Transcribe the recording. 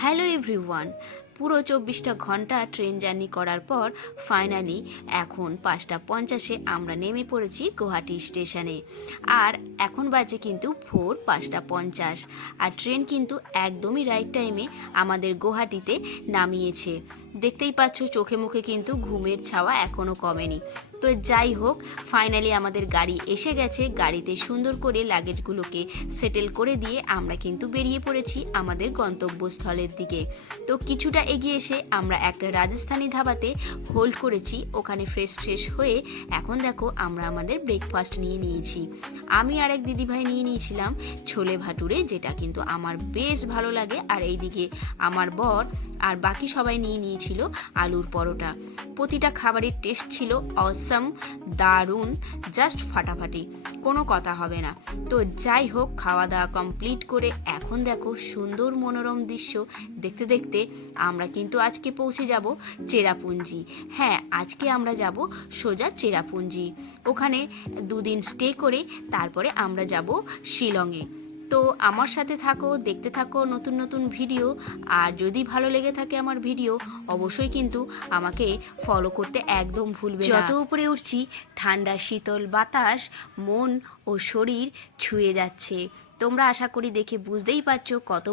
Hello everyone, পুরো 24টা ঘন্টা train journey করার পর ফাইনালি এখন 5:50 আমরা নেমে পড়েছি গুয়াহাটি স্টেশনে। আর এখন বাজে কিন্তু ভোর 5:50, আর ট্রেন কিন্তু একদমই রাইট টাইমে আমাদের গুয়াহাটিতে নামিয়েছে। দেখতেই পাচ্ছ চোখে মুখে কিন্তু ঘুমের ছাওয়া এখনও কমেনি। তো যাই হোক, ফাইনালি আমাদের গাড়ি এসে গেছে। গাড়িতে সুন্দর করে লাগেজগুলোকে সেটেল করে দিয়ে আমরা কিন্তু বেরিয়ে পড়েছি আমাদের গন্তব্যস্থলের দিকে। তো কিছুটা এগিয়ে এসে আমরা একটা রাজস্থানি ধাবাতে হোল্ড করেছি। ওখানে ফ্রেশ হয়ে এখন দেখো আমরা আমাদের ব্রেকফাস্ট নিয়ে নিয়েছি। আমি আর এক দিদিভাই নিয়ে নিয়েছিলাম ছোলে ভাটুরে, যেটা কিন্তু আমার বেশ ভালো লাগে। আর এইদিকে আমার বর আর বাকি সবাই নিয়ে নিয়েছিল আলুর পরোটা। প্রতিটা খাবারের টেস্ট ছিল অসম, দারুণ, জাস্ট ফাটাফাটি, কোনো কথা হবে না। তো যাই হোক, খাওয়া দাওয়া কমপ্লিট করে এখন দেখো সুন্দর মনোরম দৃশ্য দেখতে দেখতে আমরা কিন্তু আজকে পৌঁছে যাব চেরাপুঞ্জি। হ্যাঁ, আজকে আমরা যাব সোজা চেরাপুঞ্জি। ওখানে 2 দিন স্টে করে তারপরে আমরা যাব শিলংয়ে। তো আমার সাথে থাকো, দেখতে থাকো নতুন নতুন ভিডিও। আর যদি ভালো লেগে থাকে আমার ভিডিও, অবশ্যই কিন্তু আমাকে ফলো করতে একদম ভুলবে না। যত উপরে উঠছি ঠান্ডা শীতল বাতাস মন ও শরীর ছুঁয়ে যাচ্ছে। তোমরা আশা করি দেখে বুঝতেই পারছো কত